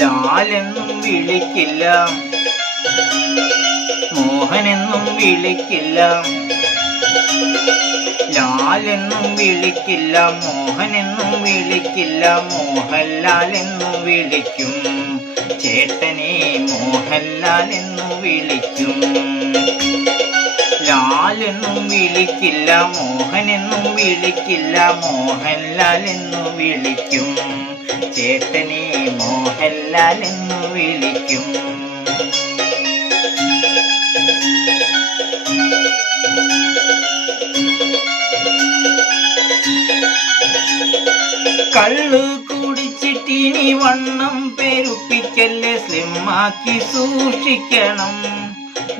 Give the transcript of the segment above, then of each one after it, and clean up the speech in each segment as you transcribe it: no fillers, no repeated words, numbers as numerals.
ലാലെന്നും വിളിക്കില്ല, മോഹനെന്നും വിളിക്കില്ല. ലാലെന്നും വിളിക്കില്ല, മോഹനെന്നും വിളിക്കില്ല. മോഹൻലാൽ എന്നു വിളിക്കും, ചേട്ടനെ മോഹൻലാൽ എന്നു വിളിക്കും. ലാലെന്നും വിളിക്കില്ല, മോഹനെന്നും വിളിക്കില്ല. മോഹൻലാൽ എന്നു വിളിക്കും, ചേട്ടനെ മോഹൻലാൽ എന്നു വിളിക്കും. കള്ളു കുടിച്ചിട്ടിനി വണ്ണം പെരുപ്പിക്കല്ലേ, സ്ലിമ്മാക്കി സൂക്ഷിക്കണം,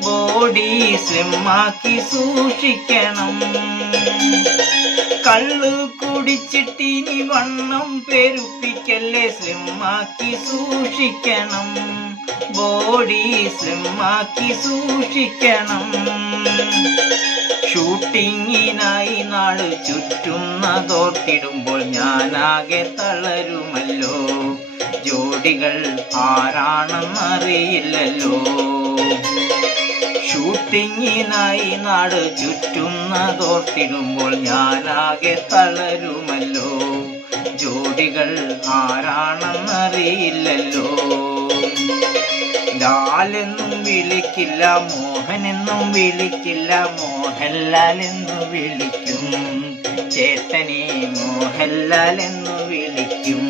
ബോഡി സ്ലിമ്മാക്കി സൂക്ഷിക്കണം. കള്ളു കുടിച്ചിട്ടിനി വണ്ണം പെരുപ്പിക്കല്ലേ, സ്ലിമ്മാക്കി സൂക്ഷിക്കണം, ബോഡി സ്ലിമ്മാക്കി സൂക്ഷിക്കണം. ഷൂട്ടിങ്ങിനായി നാട് ചുറ്റുന്നതോർത്തിടുമ്പോൾ ഞാനാകെ തളരുമല്ലോ, ജോഡികൾ ആരാണെന്നറിയില്ലല്ലോ. ഷൂട്ടിങ്ങിനായി നാട് ചുറ്റുന്നതോർത്തിടുമ്പോൾ ഞാനാകെ തളരുമല്ലോ, ജോഡികൾ ആരാണെന്നറിയില്ലല്ലോ. ലാലെന്നും വിളിക്കില്ല, മോഹനെന്നും വിളിക്കില്ല. മോഹൻലാൽ എന്നു വിളിക്കും, ചേട്ടനെ മോഹൻലാൽ എന്നു വിളിക്കും.